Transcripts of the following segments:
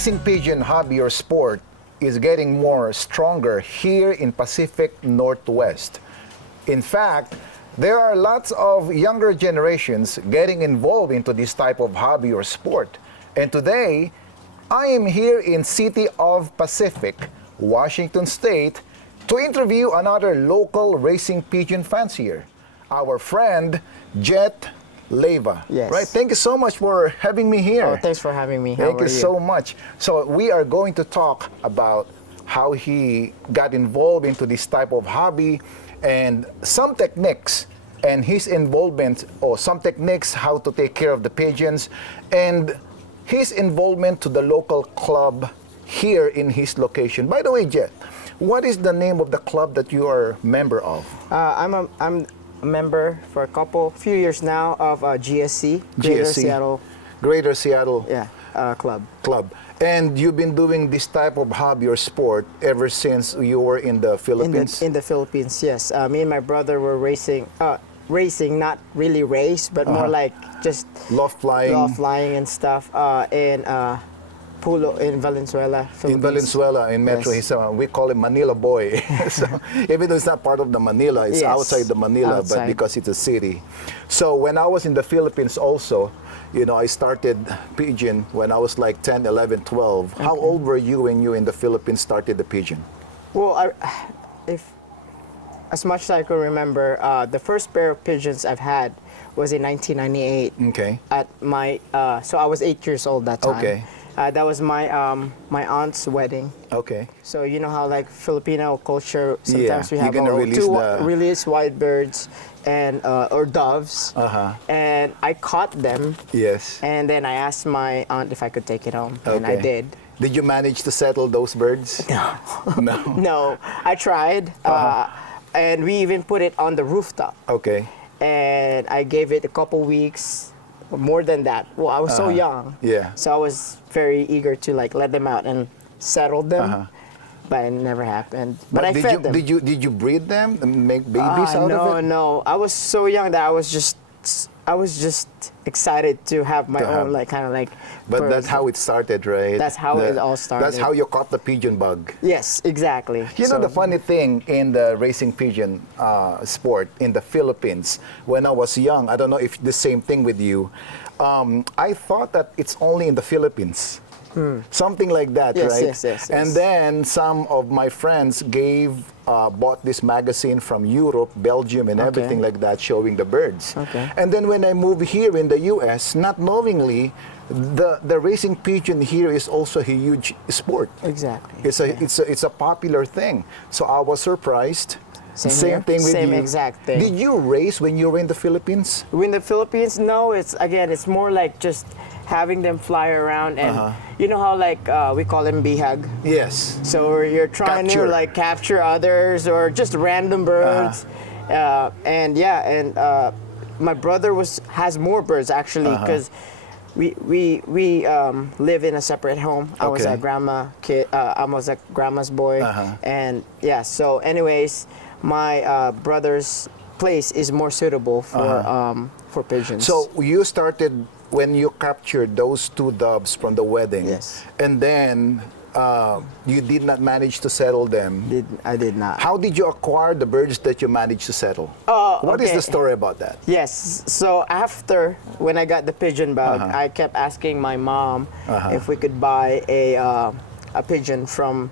racing pigeon hobby or sport is getting more stronger here in Pacific Northwest. In fact, there are lots of younger generations getting involved into this type of hobby or sport. And today, I am here in City of Pacific, Washington State, to interview another local racing pigeon fancier, our friend, Jeth Leyva. Yes. Right? Thank you so much for having me here. Oh, thanks for having me. Thank you so much. So we are going to talk about how he got involved into this type of hobby and some techniques and his involvement, or some techniques how to take care of the pigeons, and his involvement to the local club here in his location. By the way, Jeth, what is the name of the club that you are member of? I'm a member for a few years now of GSC, Greater Seattle. Greater Seattle. Club. And you've been doing this type of hobby or sport ever since you were in the Philippines? In the Philippines, yes. Me and my brother were racing, not really race, but more like just loft flying and stuff. In Pulo in Valenzuela, Philippines. In Valenzuela, in Metro, yes. We call him Manila boy. So, even though it's not part of the Manila, it's outside the Manila, but because it's a city. So when I was in the Philippines also, you know, I started Pigeon when I was like 10, 11, 12. Okay. How old were you when you in the Philippines started the Pigeon? Well, as much as I can remember, the first pair of pigeons I've had was in 1998. Okay. At my, so I was 8 years old that time. Okay. That was my aunt's wedding. Okay. So you know how like Filipino culture, sometimes we have release white birds and or doves. And I caught them. Yes. And then I asked my aunt if I could take it home, and I did. Did you manage to settle those birds? No. No. No. I tried, and we even put it on the rooftop. Okay. And I gave it a couple weeks. More than that. Well, I was so young. Yeah. So I was very eager to like let them out and settle them. But it never happened. But I fed them. Did you breed them and make babies out of it? No. I was so young that I was just excited to have my own kind of like. But that's how it started, right? That's how it all started. That's how you caught the pigeon bug. Yes, exactly. You know the funny thing in the racing pigeon sport in the Philippines, when I was young, I don't know if the same thing with you, I thought that it's only in the Philippines. Something like that, right? Yes. And then some of my friends bought this magazine from Europe, Belgium, and everything like that, showing the birds. Okay. And then when I moved here in the U.S., not knowingly, the racing pigeon here is also a huge sport. Exactly. It's a popular thing. So I was surprised. Same thing with you. Same exact thing. Did you race when you were in the Philippines? In the Philippines, no. It's more like just having them fly around, and you know how like we call them bihag. Yes. So you're trying to like capture others or just random birds, and my brother has more birds actually because we live in a separate home. I was a I was a grandma's boy, and so anyways, my brother's place is more suitable for pigeons. So you started when you captured those two doves from the wedding. Yes. And then you did not manage to settle them. I did not. How did you acquire the birds that you managed to settle? What is the story about that? Yes. So after, when I got the pigeon bug, I kept asking my mom if we could buy a pigeon from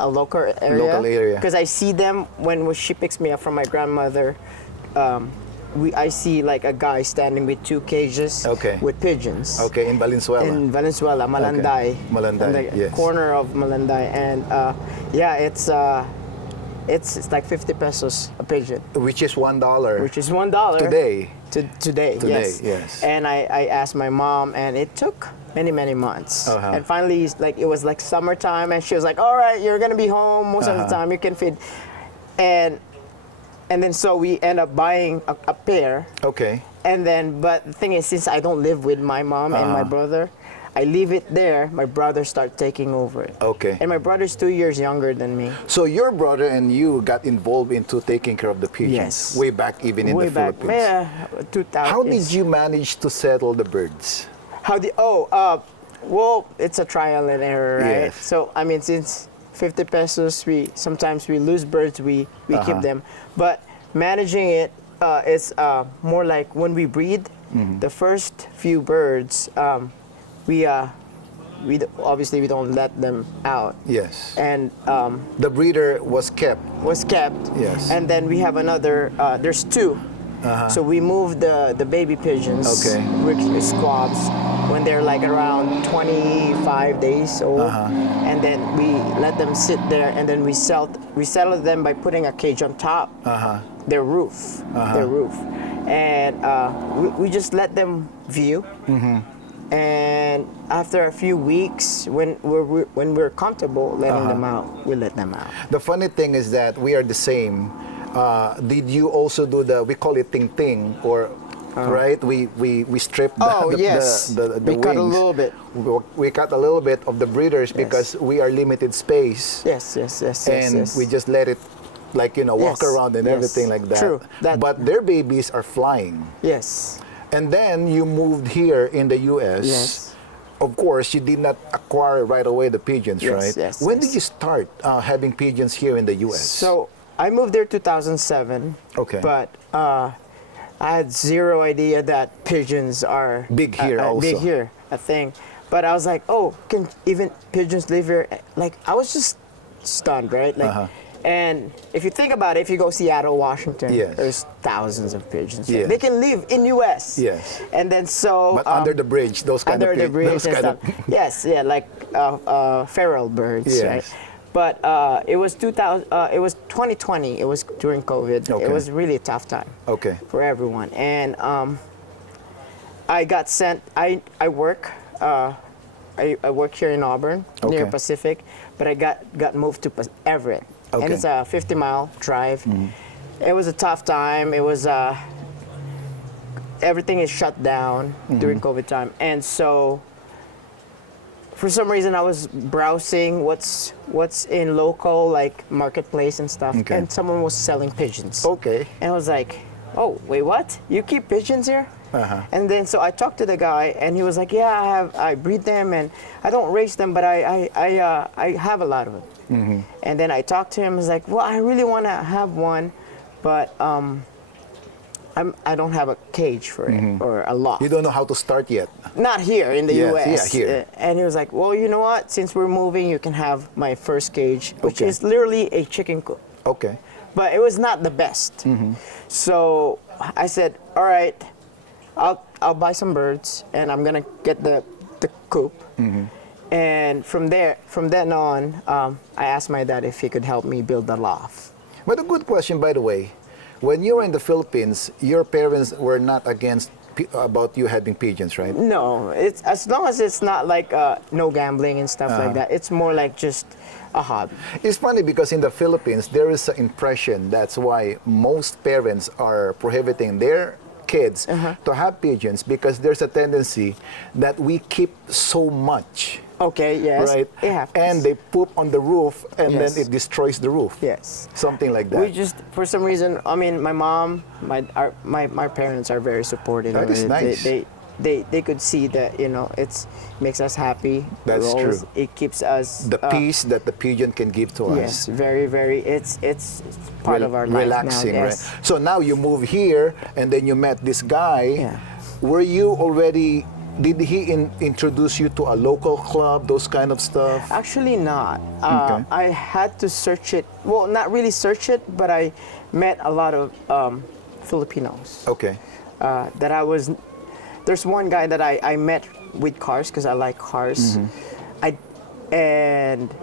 a local area. Because I see them when she picks me up from my grandmother. I see like a guy standing with 2 cages with pigeons. Okay, in Valenzuela. In Valenzuela, Malanday. Okay. Malanday, in the corner of Malanday, and it's like 50 pesos a pigeon. Which is $1. Which is $1 today. Today, yes. And I asked my mom, and it took many months. And finally, like it was like summertime, and she was like, "All right, you're gonna be home most of the time. You can feed." And then so we end up buying a pair. Okay. And then, but the thing is, since I don't live with my mom and my brother, I leave it there. My brother starts taking over it. Okay. And my brother's 2 years younger than me. So your brother and you got involved into taking care of the pigeons way back even in the Philippines. Yeah, 2000. How did you manage to settle the birds? Well, it's a trial and error, right? Yes. So I mean, since 50 pesos, we sometimes we lose birds, we keep them, but managing it is more like when we breed. The first few birds, obviously we don't let them out. Yes. And The breeder was kept. Yes. And then we have another. There's two. So we moved the baby pigeons, Okay. which is squabs, when they're like around 25 days old, and then we let them sit there, and then we settle them by putting a cage on top their roof, and we just let them view. And after a few weeks, when we're comfortable letting them out, we let them out. The funny thing is that we are the same. Did you also do we call it ting-ting, or right? We strip the we wings. cut a little bit. We cut a little bit of the breeders because we are limited space. Yes. And we just let it, like, walk around and everything like that. True. But their babies are flying. Yes. And then you moved here in the U.S. Yes. Of course, you did not acquire right away the pigeons, right? Yes. When did you start having pigeons here in the U.S.? So I moved there 2007. Okay. But I had zero idea that pigeons are Big here also. Big here, a thing. But I was like, oh, can even pigeons live here? Like, I was just stunned, right? Like, and if you think about it, if you go Seattle, Washington, there's thousands of pigeons. Yes. They can live in U.S. Yes. And then so But under the bridge, those kind of under the bridge and stuff. Yes, like feral birds, Yes. right? But it was 2020. It was during COVID. Okay. It was really a tough time. Okay. For everyone, and I got sent. I work. I work here in Auburn near Okay. Pacific, but I got moved to Everett, Okay. and it's a 50-mile drive. It was a tough time. It was everything is shut down during COVID time, and so. For some reason, I was browsing what's in local, like, marketplace and stuff, Okay. and someone was selling pigeons. Okay. And I was like, oh, wait, what? You keep pigeons here? And then so I talked to the guy, and he was like, yeah, I breed them, and I don't raise them, but I have a lot of them. And then I talked to him. I was like, well, I really want to have one, but I don't have a cage for it or a loft. You don't know how to start yet. Not here in the Yes, U.S. yeah, here. And he was like, well, you know what? Since we're moving, you can have my first cage, which Okay. is literally a chicken coop. Okay. But it was not the best. So I said, all right, I'll buy some birds, and I'm gonna get the coop. And from then on, I asked my dad if he could help me build the loft. But a good question, by the way. When you were in the Philippines, your parents were not against about you having pigeons, right? No, it's as long as it's not like no gambling and stuff like that. It's more like just a hobby. It's funny because in the Philippines, there is an impression that's why most parents are prohibiting their kids to have pigeons, because there's a tendency that we keep so much. Okay, yes. Right? It happens. And they poop on the roof, and Yes. then it destroys the roof. Yes. Something like that. We just, for some reason, I mean, my mom, my parents are very supportive. That of is it. nice. They could see that, it makes us happy. That's true. It keeps us The peace that the pigeon can give to Yes, us. very, very. It's part of our life Relaxing, now. right? Yes. So now you move here, and then you met this guy. Yeah. Were you already? Did he introduce you to a local club, those kind of stuff? Actually, not. Okay. I had to search it. Well, not really search it, but I met a lot of Filipinos. Okay. That I was. There's one guy that I met with cars because I like cars. And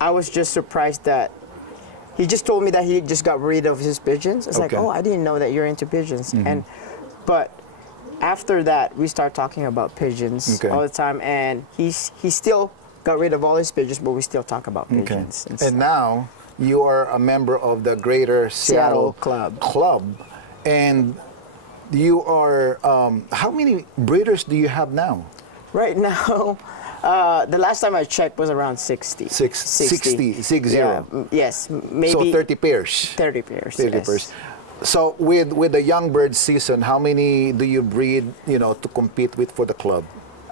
I was just surprised that he just told me that he just got rid of his pigeons. It's like, Okay. oh, I didn't know that you're into pigeons. But after that, we start talking about pigeons Okay. all the time, and he still got rid of all his pigeons, but we still talk about Okay. pigeons. And now you are a member of the Greater Seattle Club, and you are. How many breeders do you have now? Right now, the last time I checked was around 60. 60. Yeah, yes, maybe. So 30 pairs. 30 pairs. 30 yes. pairs. So with the young bird season, how many do you breed, to compete with for the club?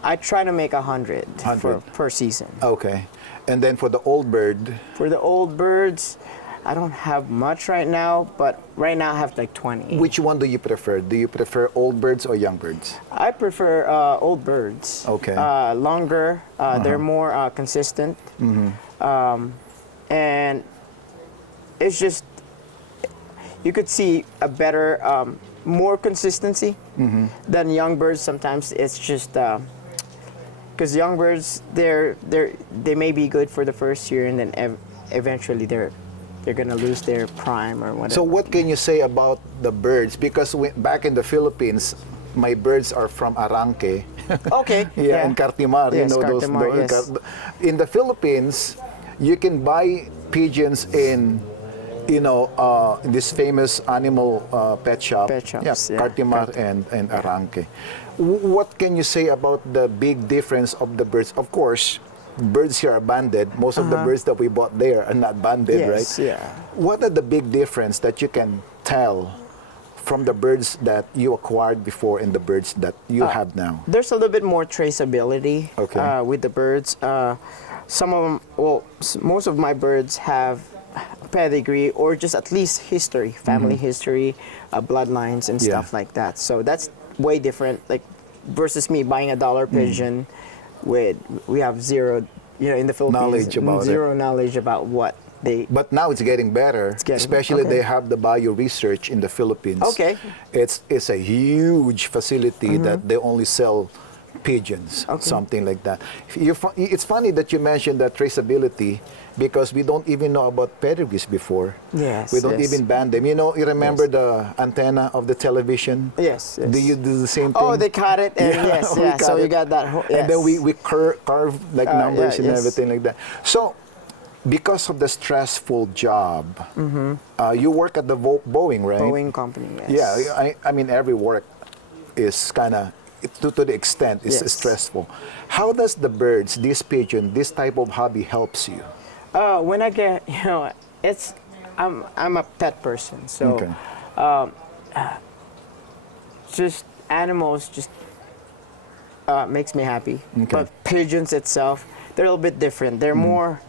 I try to make 100 per season. Okay. And then for the old bird? For the old birds, I don't have much right now, but right now I have like 20. Which one do you prefer? Do you prefer old birds or young birds? I prefer old birds. Okay. Longer, they're more consistent. And it's just, you could see a better, more consistency than young birds. Sometimes it's just, because young birds, they may be good for the first year, and then eventually they're gonna lose their prime or whatever. So what can you say about the birds? Because back in the Philippines, my birds are from Arranque. Okay. Yeah, and Cartimar. Yes, you know Cartimar, those. yes. In the Philippines, you can buy pigeons in, this famous animal pet shop. Pet shops, Yeah, yeah. Cartimar and Arranque. What can you say about the big difference of the birds? Of course, birds here are banded. Most of the birds that we bought there are not banded, Yes, right? yeah. What are the big difference that you can tell from the birds that you acquired before and the birds that you have now? There's a little bit more traceability with the birds. Some of them, most of my birds have pedigree or just at least history, family history, bloodlines and stuff like that. So that's way different, like versus me buying a dollar pigeon with we have zero, in the Philippines, knowledge about what they. But now it's getting better, especially they have the bio research in the Philippines. Okay. It's a huge facility that they only sell pigeons, something like that. It's funny that you mentioned that traceability because we don't even know about pedigrees before. Yes. We don't even ban them. You remember the antenna of the television? Yes. Do you do the same thing? Oh, they cut it, and so you got that. And then we carve like numbers and everything like that. So, because of the stressful job, you work at the Boeing, right? Boeing company, yes. Yeah, I mean, every work is kind of, to the extent, is stressful. How does the birds, this pigeon, this type of hobby helps you? When I get, I'm a pet person, so just animals just makes me happy. But pigeons itself, they're a little bit different. They're more,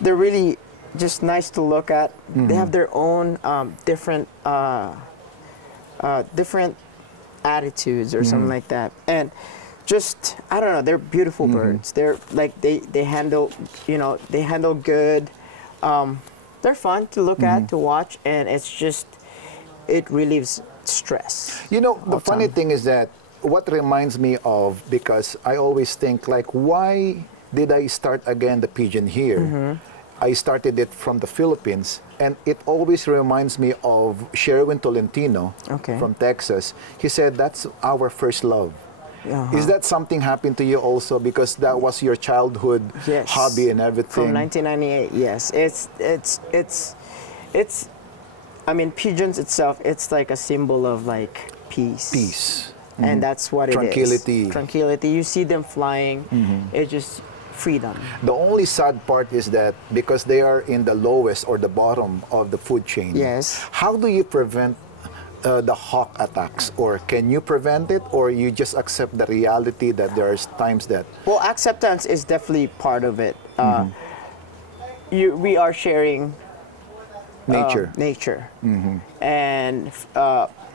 they're really just nice to look at. They have their own different attitudes or something like that, and just I don't know, they're beautiful birds. They're like they handle they handle good. They're fun to look at, to watch, and it's just it relieves stress. The funny thing is that what reminds me of, because I always think like, why did I start again the pigeon here? I started it from the Philippines, and it always reminds me of Sherwin Tolentino from Texas. He said, that's our first love. Is that something happened to you also, because that was your childhood hobby and everything? From 1998, yes. It's I mean, pigeons itself, it's like a symbol of like peace. And that's what it is. Tranquility. You see them flying, it's just freedom. The only sad part is that because they are in the lowest or the bottom of the food chain, how do you prevent the hawk attacks? Or can you prevent it, or you just accept the reality that there's times that... Well, acceptance is definitely part of it. We are sharing nature. And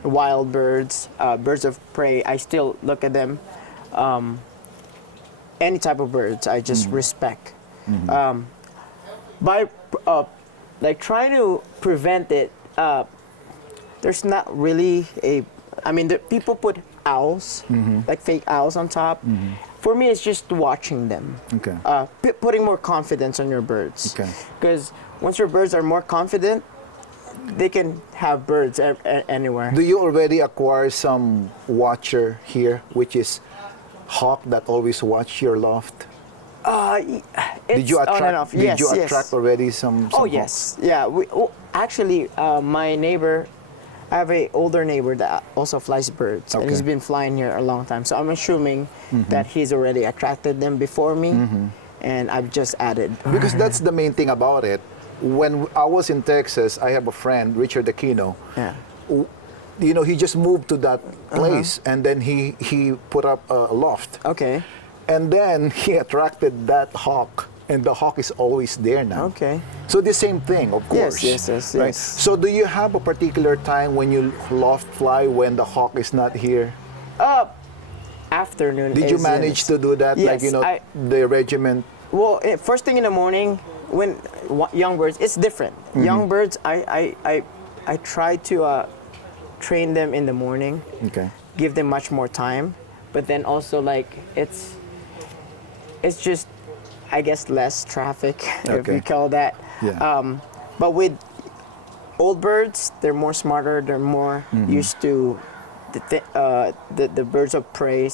wild birds, birds of prey, I still look at them. Any type of birds, I just respect. By like trying to prevent it, there's not really I mean, people put owls, like fake owls on top. For me, it's just watching them. Putting more confidence on your birds. Because once your birds are more confident, they can have birds anywhere. Do you already acquire some watcher here, which is hawk that always watch your loft? Did you attract? Did you attract already some? Oh yes, yeah. Actually, my neighbor, I have an older neighbor that also flies birds, and he's been flying here a long time. So I'm assuming that he's already attracted them before me, and I've just added. Because that's the main thing about it. When I was in Texas, I have a friend, Richard Aquino. He just moved to that place, and then he put up a loft. and then he attracted that hawk, and the hawk is always there now. Okay. So the same thing, of course. Yes, right? yes. So do you have a particular time when you loft fly when the hawk is not here? Afternoon. Did you manage to do that? Yes, the regiment. Well, first thing in the morning, when young birds, it's different. Young birds, I try to train them in the morning. Okay. Give them much more time, but then also like it's just, I guess, less traffic, if you call that. Yeah. But with old birds, they're more smarter. They're more used to the birds of prey,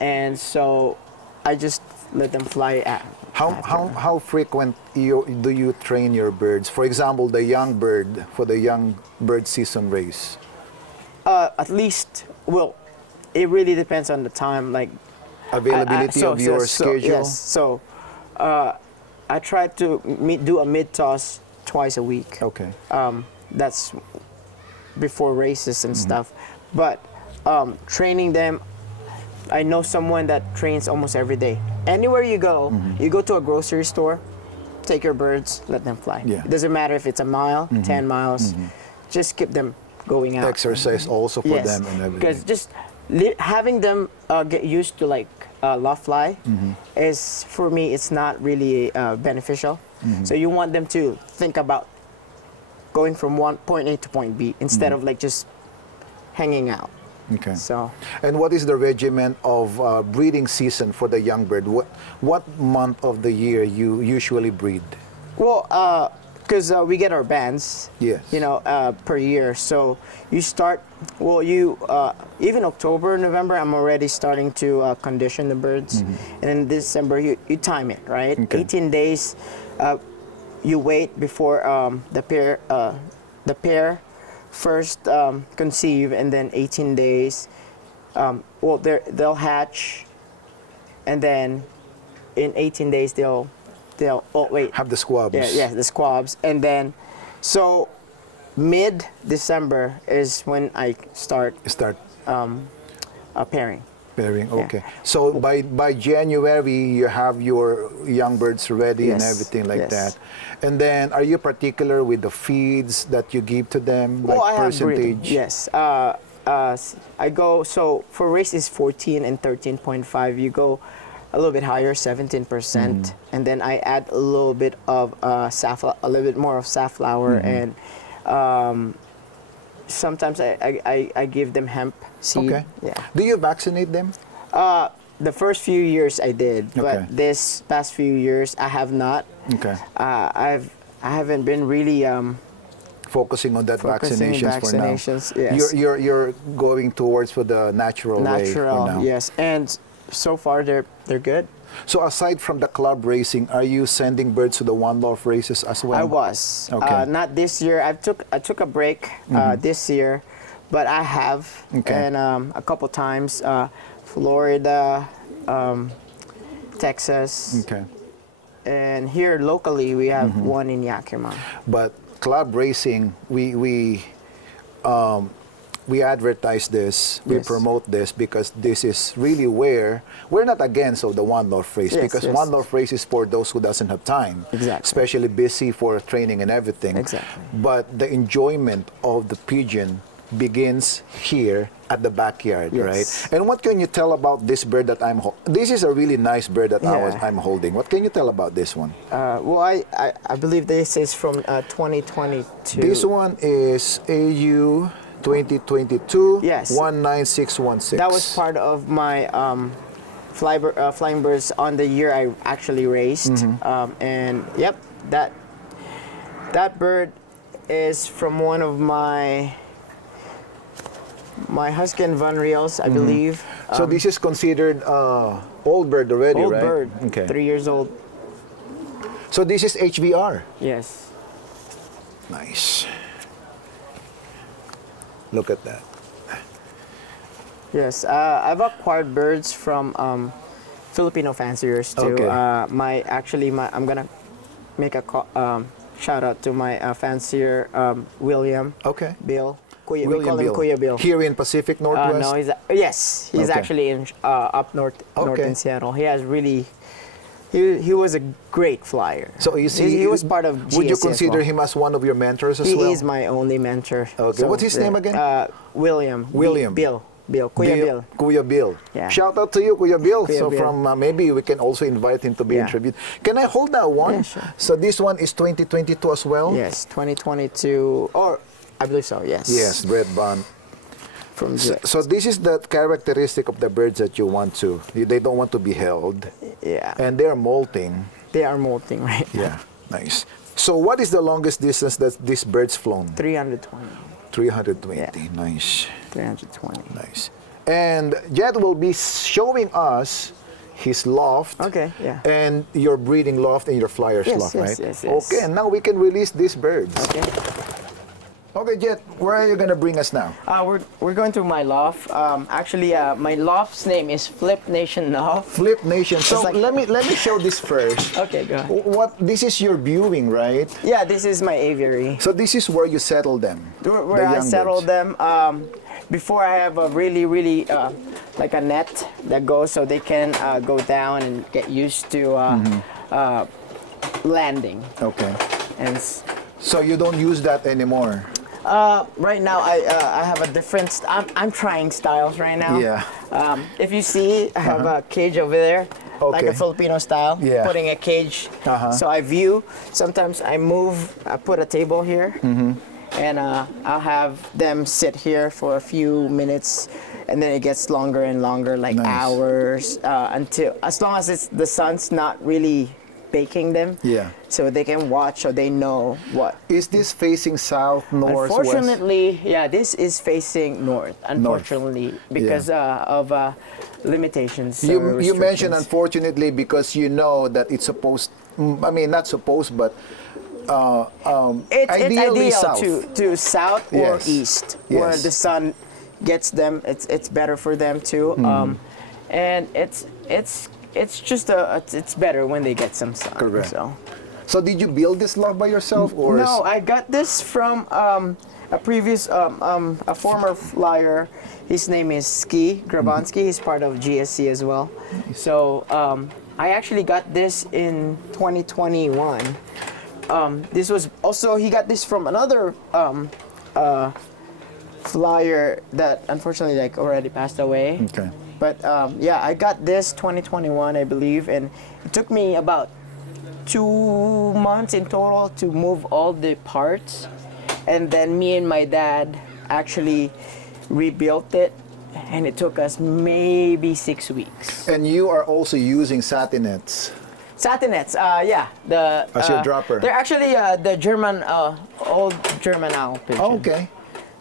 and so I just let them fly at. How frequent do you train your birds? For example, the young bird for the young bird season race. At least, well, it really depends on the time, like Availability of your schedule. Yes. So, I try to do a mid toss twice a week. Okay. That's before races and stuff. But training them, I know someone that trains almost every day. Anywhere you go to a grocery store, take your birds, let them fly. Yeah. It doesn't matter if it's a mile, 10 miles, just keep them going out. Exercise also for them and everything. Because just having them get used to like loft fly is, for me, it's not really beneficial. So you want them to think about going from point A to point B instead of like just hanging out. Okay. So. And what is the regiment of breeding season for the young bird? What month of the year you usually breed? Well, because we get our bands, Yes. per year. So you start, even October, November, I'm already starting to condition the birds. And in December, you time it, right? Okay. 18 days, you wait before the pair first conceive, and then 18 days, they'll hatch, and then in 18 days they'll Have the squabs. yeah, the squabs, and then so mid-December is when I start pairing. Pairing, okay. So by January you have your young birds ready and everything like that. And then are you particular with the feeds that you give to them, like I percentage? Yes. I go, so for race is 14 and 13.5, you go a little bit higher, 17%, and then I add a little bit of a little bit more of safflower, and sometimes I give them hemp seed. Okay. Yeah. Do you vaccinate them? The first few years I did, but this past few years I have not. Okay. I haven't been really focusing on that vaccinations for now. Yes. You're going towards for the natural way for now. Yes, and so far they're good. So aside from the club racing, are you sending birds to the one loft races as well? I was. Okay. Not this year. I took a break this year, but I have, and a couple times, Florida, Texas, and here locally we have one in Yakima. But club racing, we advertise this, we promote this, because this is really where we're not against of the one loft race, because one loft race is for those who doesn't have time, especially busy for training and everything. But the enjoyment of the pigeon begins here at the backyard, right? And what can you tell about this bird that I'm holding? This is a really nice bird that I'm holding. What can you tell about this one? Well, I believe this is from 2022. This one is AU 2022, 19616. That was part of my flying birds on the year I actually raced. And yep, that bird is from one of my husky and Van Riels, I believe. So this is considered old bird already, old right? Old bird, okay. 3 years old. So this is HVR? Yes. Nice. Look at that. Yes, I've acquired birds from Filipino fanciers too. Okay. I'm gonna make a shout out to my fancier, William. Okay. Bill. we call him Kuya Bill. Here in Pacific Northwest? No, he's Okay. actually in up north Okay. in Seattle. He has really, he was a great flyer. So you see, he was part of GSC would you as consider well. him as one of your mentors as well? He is my only mentor. Okay. What's his name again? William. William. Bill. Kuya Bill. Kuya Bill. Yeah. Shout out to you, Kuya Bill. Kuya So Bill. from maybe we can also invite him to be Yeah. interviewed. Can I hold that one? Yeah, sure. So this one is 2022 as well? Yes, 2022, or I believe so. Yes. Yes, red band. From So this is the characteristic of the birds that you want to. They don't want to be held, yeah, and they're molting. they are molting right now. Yeah, nice. So what is the longest distance that these birds flown? 320. 320. Yeah. Nice. 320. Nice. And Jeth will be showing us his loft. Okay, yeah. And your breeding loft and your flyers Yes, loft, yes, right? yes, yes. Okay, and now we can release these birds. Okay. Okay, Jeth, where are you gonna bring us now? We're going to my loft. Actually, my loft's name is Flip Nation Loft. Flip Nation. So like- let me show this first. Okay, go ahead. What this is your viewing, right? Yeah, this is my aviary. So this is where you settle them. Where the I young settle birds. them. Before I have a really, like a net that goes so they can go down and get used to landing. Okay. And So you don't use that anymore. right now I have a different. I'm trying styles right now. Yeah. If you see, I have a cage over there, like Okay. a Filipino style. Yeah. Putting a cage. Uh-huh. So I view. Sometimes I move. I put a table here, and I'll have them sit here for a few minutes, and then it gets longer and longer, like Nice. hours, until as long as the sun's not really baking them. Yeah. So they can watch, so they know what. Is this facing south, north, west? Unfortunately, yeah, this is facing north. Unfortunately, because of limitations. You mentioned restrictions. unfortunately because you know that it's supposed. I mean, not supposed, but It's ideally ideal south. to south or Yes. east, where Yes. the sun gets them. It's better for them too, Mm-hmm. and it's just it's better when they get some sun. Correct. So. So did you build this love by yourself, or No, I got this from a previous, a former flyer. His name is Ski Grabansky. He's part of GSC as well. So I actually got this in 2021. This was also, he got this from another flyer that unfortunately like already passed away. Okay. But yeah, I got this 2021, I believe, and it took me about 2 months in total to move all the parts, and then me and my dad actually rebuilt it, and it took us maybe 6 weeks. And you are also using satinets. Satinets, yeah, the As your dropper. They're actually the German, old German owl pigeon. Oh, okay.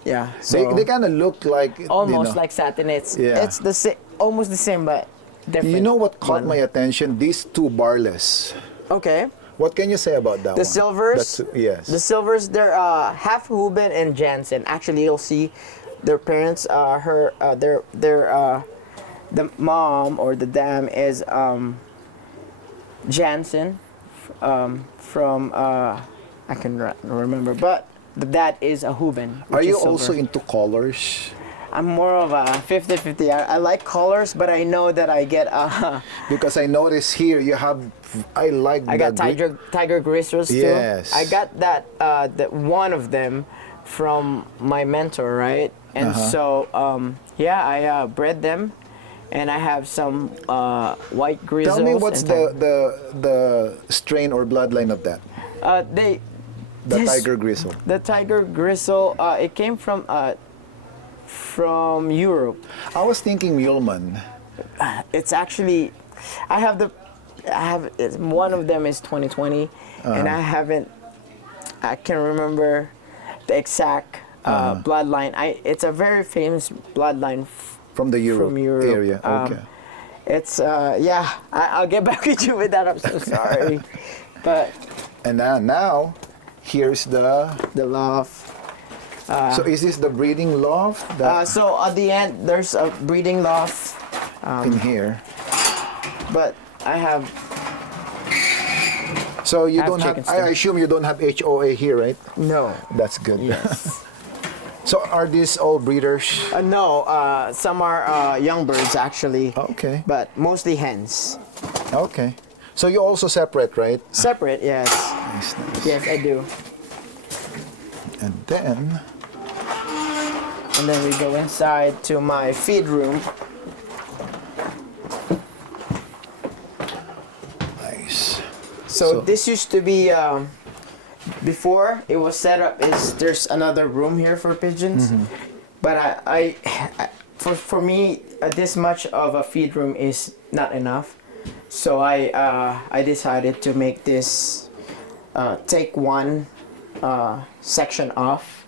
Yeah, so They kind of look like almost like satinets. Yeah. It's the almost the same, but different. You know what caught one. my attention? These two barless. Okay. What can you say about that The one? silvers, Yes. The silvers, they're half Huben and Jansen. Actually, you'll see their parents, the mom or the dam is Jansen from I can remember, but the dad is a Huben. Are which you is silver. also into colors? I'm more of a 50-50. I like colors, but I know that I get Because I notice here you have. I like. I got the tiger grizzles too. Yes. I got that one of them from my mentor, right? And so yeah, I bred them, and I have some white grizzles. Tell me what's and the strain or bloodline of that? The tiger grizzle. The tiger grizzle. It came from Europe. I was thinking Muleman. It's actually, one of them is 2020, and I can remember the exact bloodline. It's a very famous bloodline From the Europe, from Europe area. Okay. It's yeah. I'll get back with you with that. I'm so sorry, but And now, here's the. loft. So is this the breeding loft So at the end, there's a breeding loft, in here? but I have. So you I have don't have. chickens I too. assume you don't have HOA here, right? No. That's good. Yes. So are these all breeders? No, some are young birds actually. Okay. But mostly hens. Okay. So you also separate, right? Separate, yes. Nice, nice. Yes, I do. And then we go inside to my feed room. nice. So this used to be, before it was set up, there's another room here for pigeons. But for me, this much of a feed room is not enough. So I decided to make this, take one section off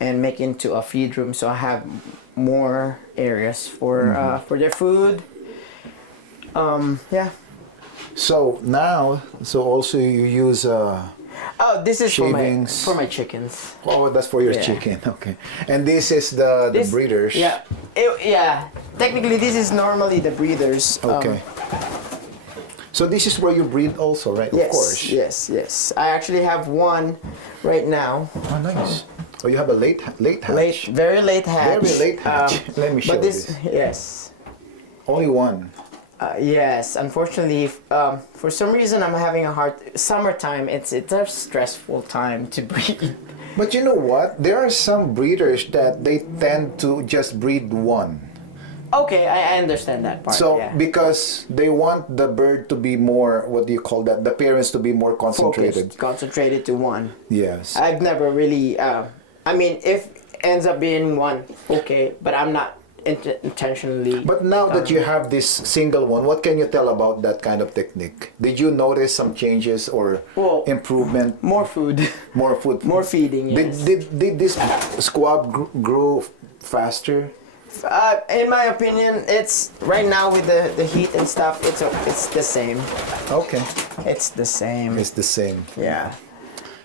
and make into a feed room, so I have more areas for their food. Yeah. So now, also you use Oh, this is shavings. for my chickens. Oh, that's for your Yeah. chicken. Okay. And this is the breeders. Yeah. Yeah. Technically, this is normally the breeders. Okay. So this is where you breed also, right? Yes. Of course. Yes. I actually have one right now. Oh, nice. Oh, you have a late hatch. Very late hatch. Very late hatch. Let me show But this, this. yes. Only one. Yes, unfortunately, for some reason I'm having a hard. Summertime, it's a stressful time to breed. But you know what? There are some breeders that they tend to just breed one. Okay, I understand that part. So yeah. because they want the bird to be more, what do you call that? The parents to be more concentrated. Focused, concentrated to one. Yes. I've never really. I mean, if ends up being one, okay, but I'm not intentionally. But now that you have this single one, what can you tell about that kind of technique? Did you notice some changes or improvement? More food. More food. More feeding. Yes. Did this squab grow faster? In my opinion, it's right now with the heat and stuff. It's the same. Okay. It's the same. It's the same. Yeah.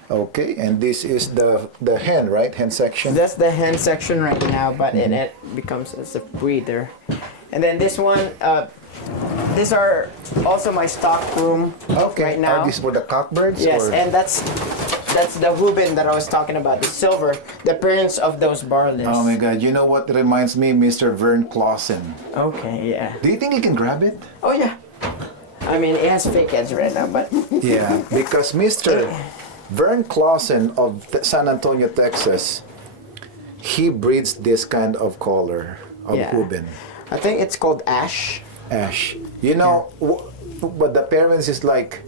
Okay, and this is the hen, right? Hen section. That's the hen section right now, but it becomes as a breeder. And then this one, these are also my stock room right now. Are these for the cockbirds? Yes, or? and that's the Hubin that I was talking about, the silver, the parents of those barlets. Oh my God! You know what reminds me, Mr. Vern Clausen. Okay, yeah. Do you think you can grab it? Oh yeah. I mean, it has fake heads right now, but. Yeah, because Mr. Vern Clausen of San Antonio, Texas, he breeds this kind of color of Hubin. I think it's called ash. Ash. You know, but the parents is like,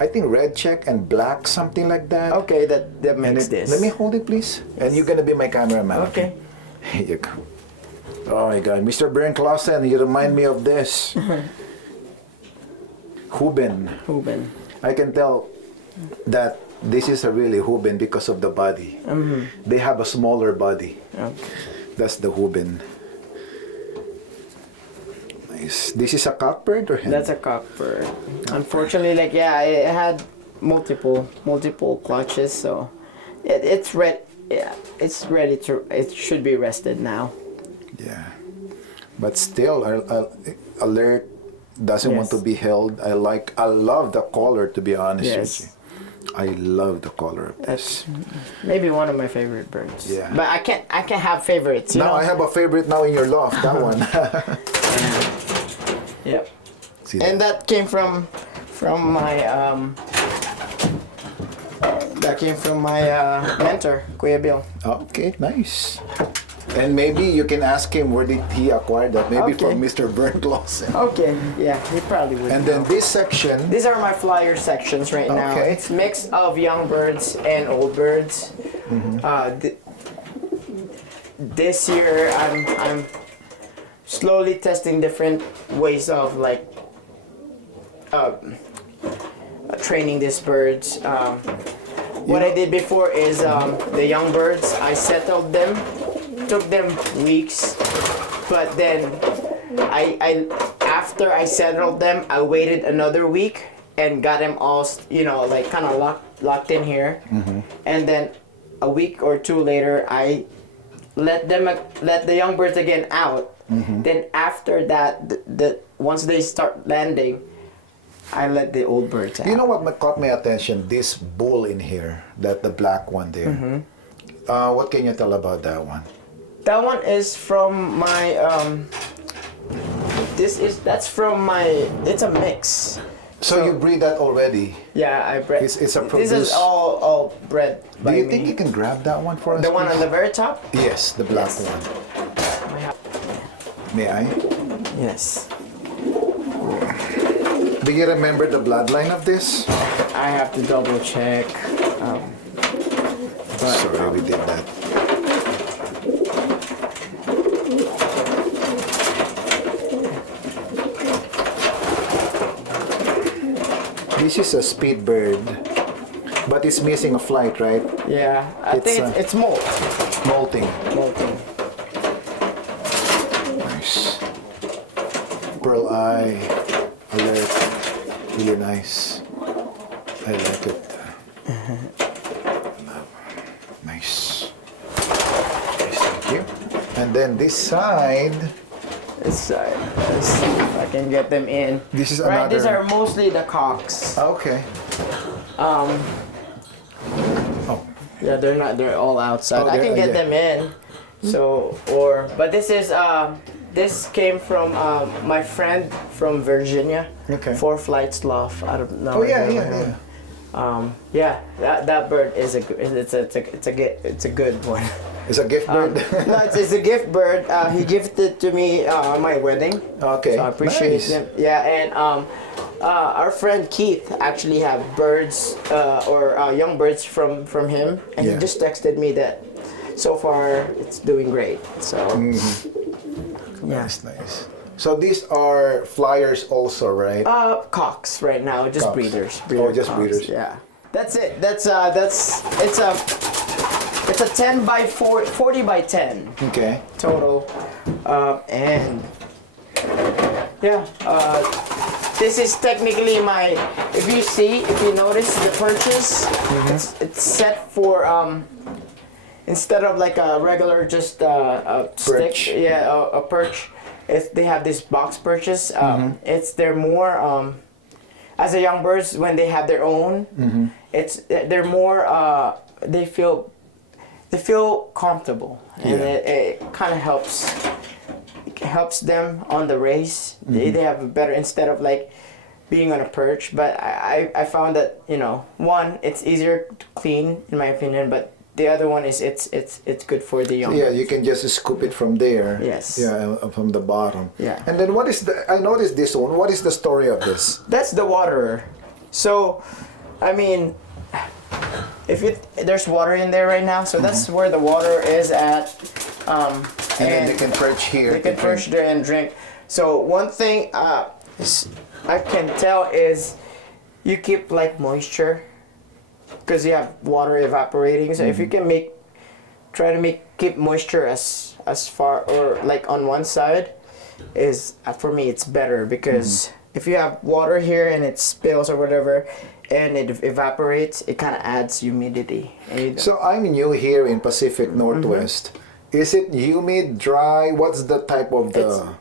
I think red check and black, something like that. Okay, that makes this. Let me hold it, please. And you're gonna be my cameraman. Okay. Here you go. Oh my God, Mr. Vern Clausen, you remind me of this. Hubin. I can tell that this is a really Hubin because of the body. They have a smaller body. Okay. That's the Hubin. Nice. This is a cockbird or hen? That's a cockbird. Unfortunately, it had multiple clutches, so it's ready. Yeah, it's ready to. It should be rested now. Yeah, but still, alert. Doesn't want to be held. I love the color, to be honest with you. I love the color of this. Maybe one of my favorite birds. Yeah. But I can't have favorites. You know? I have a favorite now in your loft. That one. Yep. See and that came from my mentor, Kuya Bill. Okay, nice. And maybe you can ask him where did he acquire that? Maybe from Mr. Vern Clausen. Okay, yeah, he probably would. And then this section. These are my flyer sections right now. It's mix of young birds and old birds. This year, I'm slowly testing different ways of training these birds. What I did before is the young birds, I settled them. Took them weeks, but then I after I settled them, I waited another week and got them all kind of locked in here, and then a week or two later I let the young birds again out. Then after that, once they start landing, I let the old birds out. You know what caught my attention? This bull in here, the black one there. What can you tell about that one? That one is from my that's from my. It's a mix. So you breed that already? Yeah, I bred. It's a This is all bred by Do you me. think you can grab that one for us? The one please? on the very top? Yes, the black Yes. one. May I? Yes. Do you remember the bloodline of this? I have to double check. Sorry, we did that. This is a speed bird, but it's missing a flight, right? Yeah, I think it's molt. Molting. Molting. Nice. Pearl eye, alert, really nice. I like it. Nice. Nice, thank you. And then this side. This side. Let's see if I can get them in. This is right. These another- are mostly the cocks. Okay. Oh. Yeah, they're not. They're all outside. Oh, I can get yeah. them in. So but this is this came from my friend from Virginia. Okay. 4 flights Loft. I don't know. Oh yeah. Yeah, that bird is a good one. It's a gift bird. No, it's a gift bird. He gifted to me on my wedding. Okay. So I appreciate Nice. him. Yeah, and our friend Keith actually have birds or young birds from him, and Yeah. he just texted me that so far it's doing great. So yeah. Nice. So these are flyers also, right? Cocks right now, just Cocks. breeders. Just cocks, breeders. Yeah. That's it. That's it's a 10 by 40 by 10 Okay. total, and yeah. This is technically my. If you notice the perches, it's set for instead of like a regular just a Perch. stick. Yeah, a perch. They have these box perches. They're more as a young birds when they have their own. They're more they feel comfortable, and it kind of helps them on the race. They have a better instead of like being on a perch. But I found that one, it's easier to clean in my opinion, but the other one is it's good for the young. Yeah, you can just scoop it from there. Yes. Yeah, from the bottom. Yeah. And then I noticed this one. What is the story of this? That's the waterer. So, I mean, there's water in there right now, so that's where the water is at. And then they can perch here. They can perch there and drink. So one thing I can tell is you keep like moisture because you have water evaporating. So if you can try to keep moisture as far or like on one side, is for me it's better because if you have water here and it spills or whatever and it evaporates, it kind of adds humidity. So I'm new here in Pacific Northwest. Is it humid, dry? What's the type of the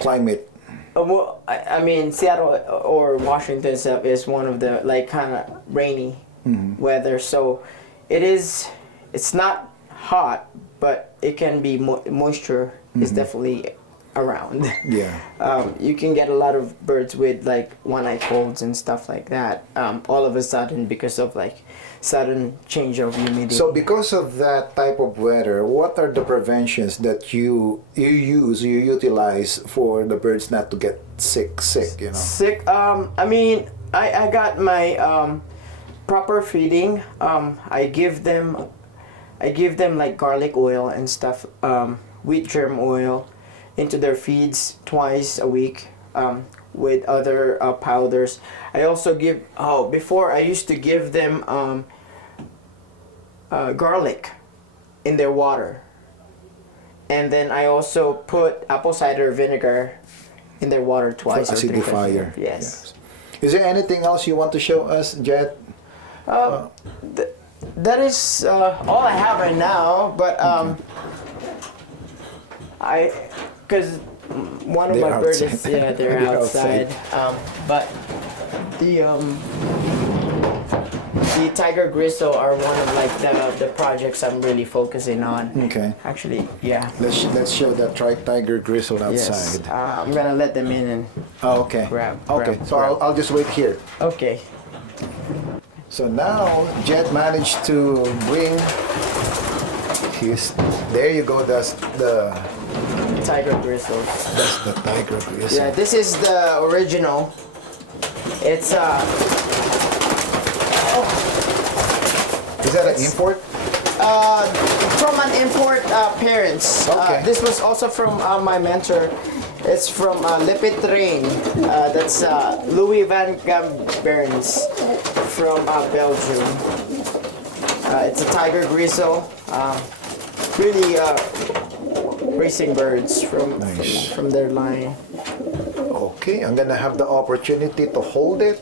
climate? Well, I mean, Seattle or Washington stuff is one of the like kind of rainy weather. So it's not hot, but it can be moisture is definitely around. Yeah. You can get a lot of birds with like one-eye colds and stuff like that all of a sudden because of like sudden change of humidity. So because of that type of weather, what are the preventions that you utilize for the birds not to get sick? Sick. I mean, I got my proper feeding. I give them like garlic oil and stuff, wheat germ oil into their feeds twice a week with other powders. I also give, before I used to give them garlic in their water. And then I also put apple cider vinegar in their water twice or three times. Acidifier. Yes. Is there anything else you want to show us, Jeth? That is all I have right now, but because one of They're my birds outside. is they're They're outside. But the the tiger gristle are one of like the projects I'm really focusing on. Okay. Actually, yeah. Let's show that tiger gristle outside. Yes. I'm gonna let them in and Oh, okay. grab. So I'll just wait here. Okay. So now Jeth managed to bring his. There you go. That's the Tiger gristle. tiger gristle. Yeah, this is the original. It's Is that an import? from an import parents. Okay. This was also from my mentor. It's from Lipit Train. That's Louis van Gamberns from Belgium. It's a tiger gristle. Really racing birds from Nice. from their line. Okay, I'm gonna have the opportunity to hold it.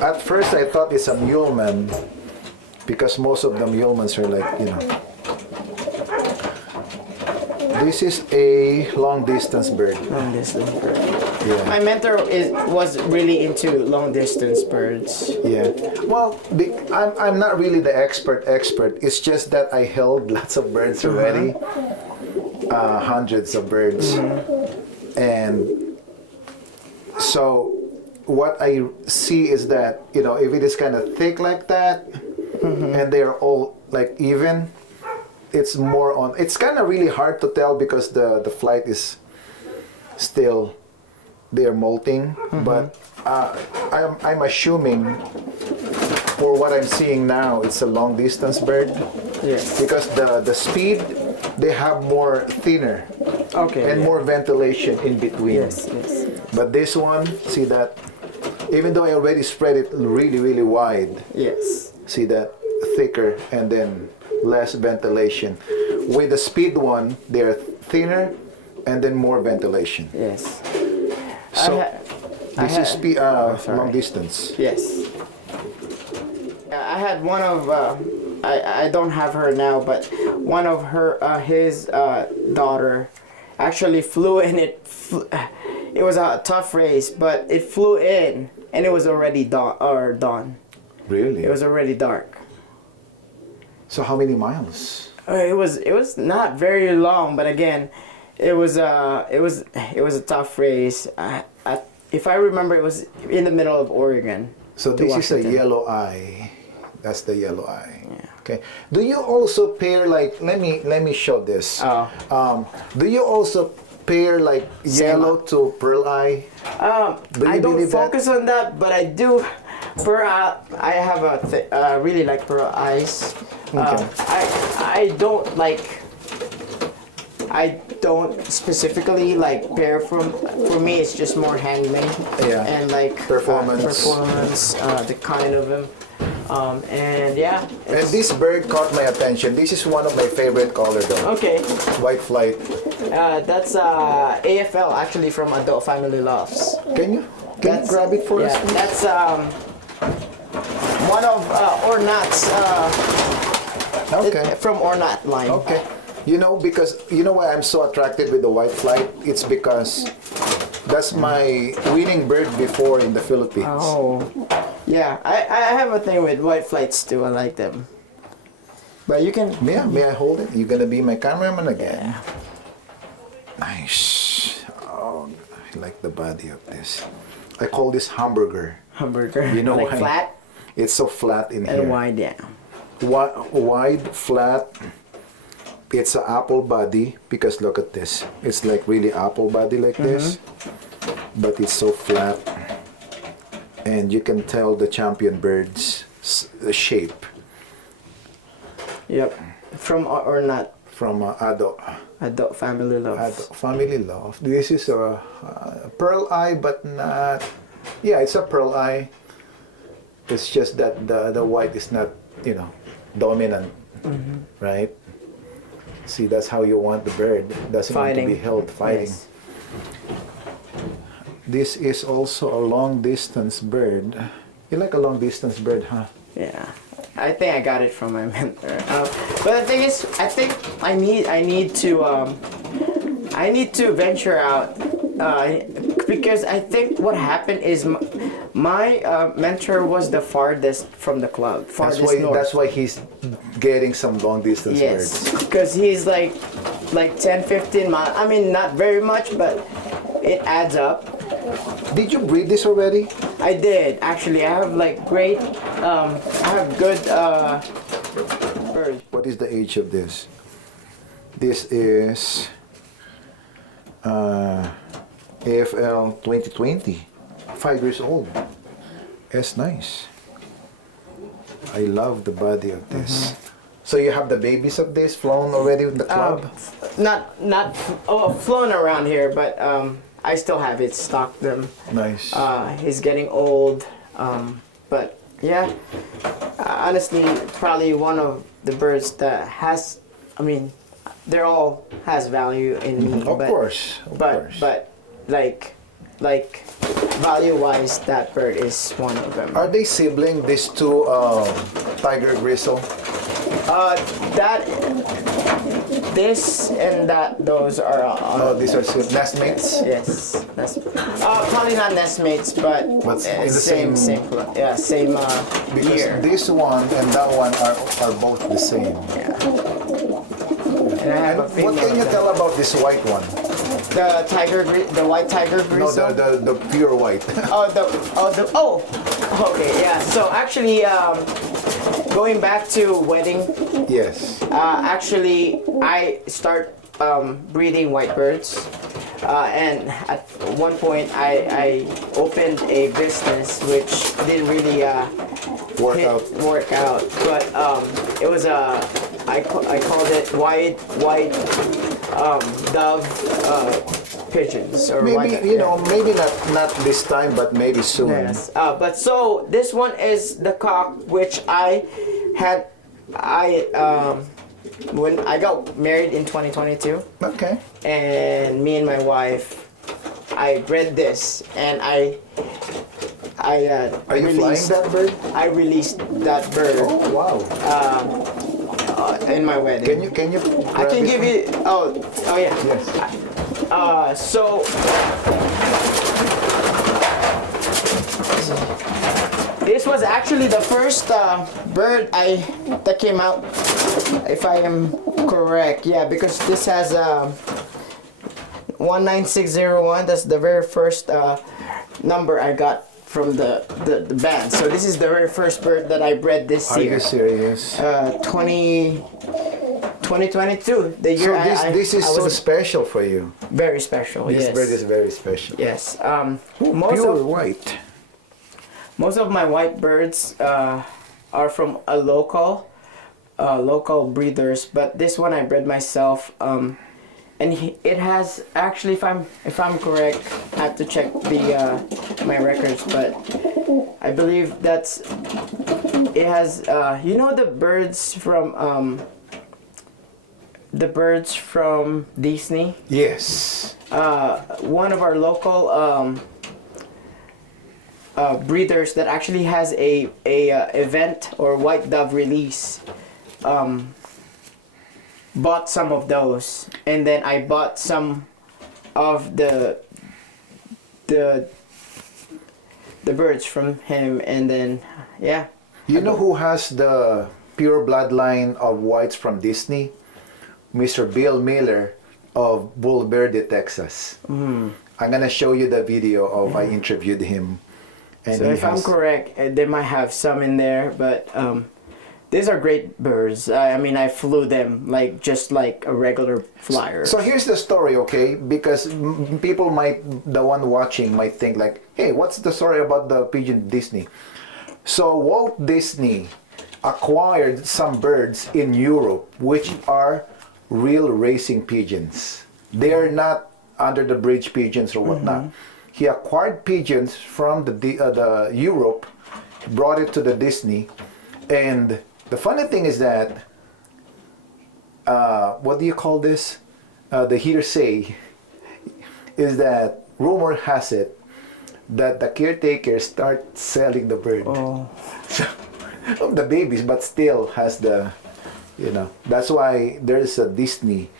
At first, I thought it's a muleman because most of the mulemans are like, you know. This is a long distance bird. Long distance bird. Yeah. My mentor was really into long distance birds. Yeah. Well, I'm not really the expert. It's just that I held lots of birds already, hundreds of birds, and so what I see is that, you know, if it is kind of thick like that, and they're all like even, it's more on. It's kind of really hard to tell because the flight is still. They're molting, but I'm assuming for what I'm seeing now, it's a long distance bird. Yes. Because the speed, they have more thinner Okay. and more ventilation in between. Yes. Yes. But this one, see that? Even though I already spread it really wide, Yes. see that? Thicker and then less ventilation. With the speed one, they're thinner and then more ventilation. Yes. So this is sorry. long distance. Yes. I had one of I don't have her now, but one of her his daughter actually flew in it. It was a tough race, but it flew in and it was already dawn. Really? It was already dark. So how many miles? It was not very long, but again, it was a tough race. If I remember, it was in the middle of Oregon. So to this is a Washington. yellow eye. That's the yellow eye. Yeah. Okay. Do you also pair like? Let me show this. Oh. Do you also pair like Same. yellow to pearl eye? Do you I don't believe that? focus on that, but I do. I have really like pearl eyes. Okay. I don't like. I don't specifically like pair from. For me, it's just more handmade. Yeah. And like Performance. the kind of them, and yeah. And this bird caught my attention. This is one of my favorite color though. Okay. White flight. That's AFL actually from Adult Family Lofts. Can you grab it for us? Yeah, that's one of Ornat's. Okay. From Ornat line. Okay. You know, because you know why I'm so attracted with the white flight? It's because that's my winning bird before in the Philippines. Oh, yeah. I have a thing with white flights too. I like them. But you can. May I hold it? You're gonna be my cameraman again. Nice. Oh, I like the body of this. I call this hamburger. Hamburger. You know like why? flat It's so flat in and here. wide, yeah. Wide, flat. It's an apple body because look at this. It's like really apple body like this, but it's so flat, and you can tell the champion bird's shape Yep. From Ornat. from Adult Family Lofts. family Loft. This is a pearl eye, but not. Yeah, it's a pearl eye. It's just that the white is not, you know, dominant, right? See, that's how you want the bird. Doesn't want to be held fighting. Yes. This is also a long distance bird. You like a long distance bird, huh? Yeah. I think I got it from my mentor. But the thing is, I think I need to venture out because I think what happened is My mentor was the farthest from the club. Farthest north. That's why he's getting some long distance Yes, birds. because he's like 10, 15 miles. I mean, not very much, but it adds up. Did you breed this already? I did actually. I have like great. I have good birds. What is the age of this? This is AFL 2020. 5 years old. That's nice. I love the body of this. So you have the babies of this flown already in the club? Not flown around here, but I still have it, stocked them. Nice. He's getting old, but yeah, honestly, probably one of the birds that has, I mean, they're all has value in me. Of course. But like value-wise, that bird is one of them. Are they sibling, these two tiger gristle? This and those are Oh, these are nestmates? yes, probably not nestmates, but In the same Because year. this one and that one are both the same. Yeah. And I have a What female can you that- tell about this white one? the white tiger No, gristle? the pure white. Okay, yeah. So actually, going back to wedding, Yes. actually I start breeding white birds, and at one point I opened a business which didn't really work out, but it was I called it white dove pigeons or Maybe white, maybe not this time, but maybe soon. Yes, but so this one is the cock which I had. When I got married in 2022, Okay. and me and my wife, I bred this, and I Are you flying that bird? I released that bird Oh wow. in my wedding. Can you? I can give you. Oh yeah. Yes. So this was actually the first bird that came out, if I am correct. Yeah, because this has 19601. That's the very first number I got from the band. So this is the very first bird that I bred this Are year. you serious? 2022, the So year this is I so was special for you. very special. This Yes. bird is very special. Yes. Pure white. Most of my white birds are from a local breeders, but this one I bred myself, and it has actually, if I'm correct, I have to check my records, but I believe it has the birds from Disney. Yes. One of our local breeders that actually has a event or white dove release bought some of those, and then I bought some of the birds from him, and then yeah. You know who has the pure bloodline of whites from Disney? Mr. Bill Miller of Bull Verde, Texas. I'm gonna show you the video of I interviewed him. And So if I'm correct, they might have some in there, but these are great birds. I mean, I flew them just like a regular flyer. So here's the story, okay? Because people the one watching might think like, hey, what's the story about the pigeon Disney? So Walt Disney acquired some birds in Europe, which are real racing pigeons. They are not under the bridge pigeons or whatnot. He acquired pigeons from the Europe, brought it to the Disney, and the funny thing is that what do you call this? The hearsay is that rumor has it that the caretaker start selling the bird. Oh. Of the babies, but still has the, that's why there's a Disney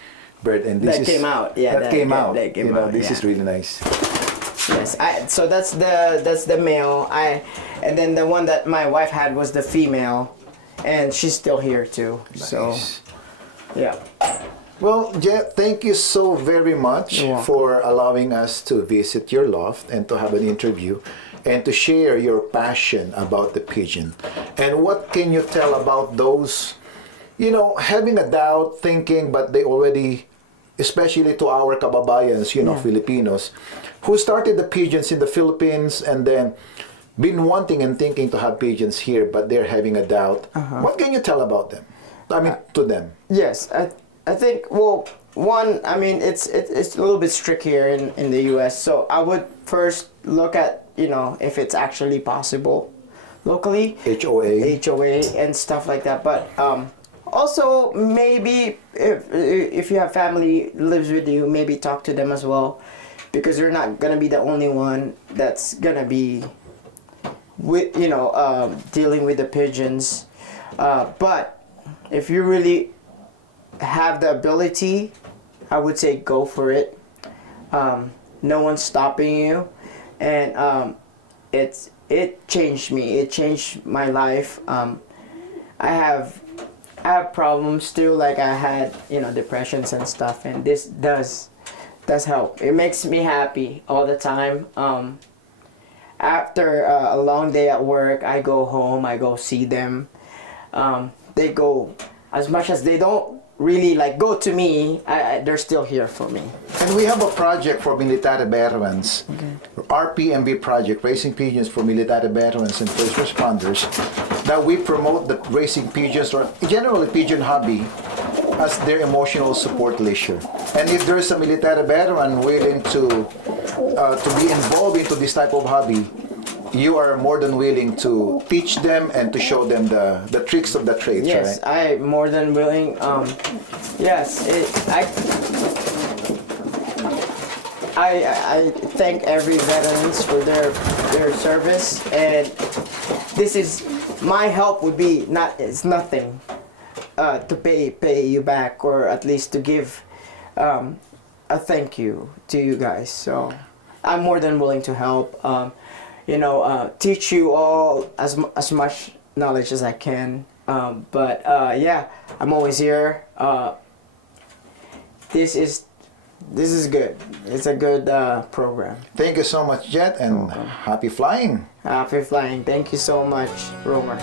bird, and this That came out, yeah, That came out. that came out, This yeah. is really nice. Yes. So that's the male. And then the one that my wife had was the female, and she's still here too. Nice. So, yeah. Well, Jeth, thank you so very much for allowing us to visit your loft and to have an interview and to share your passion about the pigeon. And what can you tell about those, you know, having a doubt, thinking, but they already, especially to our kababayans, you know, Filipinos, who started the pigeons in the Philippines and then been wanting and thinking to have pigeons here, but they're having a doubt. What can you tell about them? I mean, to them. Yes, I think, well, one, I mean, it's a little bit strict here in the U.S., so I would first look at, you know, if it's actually possible locally. HOA and stuff like that. But also, maybe if you have family lives with you, maybe talk to them as well, because you're not going to be the only one that's going to be, with, you know, dealing with the pigeons. But if you really have the ability, I would say go for it. No one's stopping you, and it changed me. It changed my life. I have problems too, like I had, you know, depressions and stuff, and this does help. It makes me happy all the time. After a long day at work, I go home, I go see them. They go, as much as they don't really like go to me, they're still here for me. And we have a project for military veterans, RPMV project, Raising Pigeons for Military Veterans and First Responders, that we promote the raising pigeons, or generally pigeon hobby, as their emotional support leisure. And if there's a military veteran willing to be involved into this type of hobby, you are more than willing to teach them and to show them the tricks of the trades, yes, right? I'm more than willing. Yes, I thank every veterans for their service, and this is my help would be it's nothing to pay you back, or at least to give a thank you to you guys. So I'm more than willing to help. You know, teach you all as much knowledge as I can. But yeah, I'm always here. This is good. It's a good program. Thank you so much, Jeth, and happy flying. Happy flying. Thank you so much, Romer.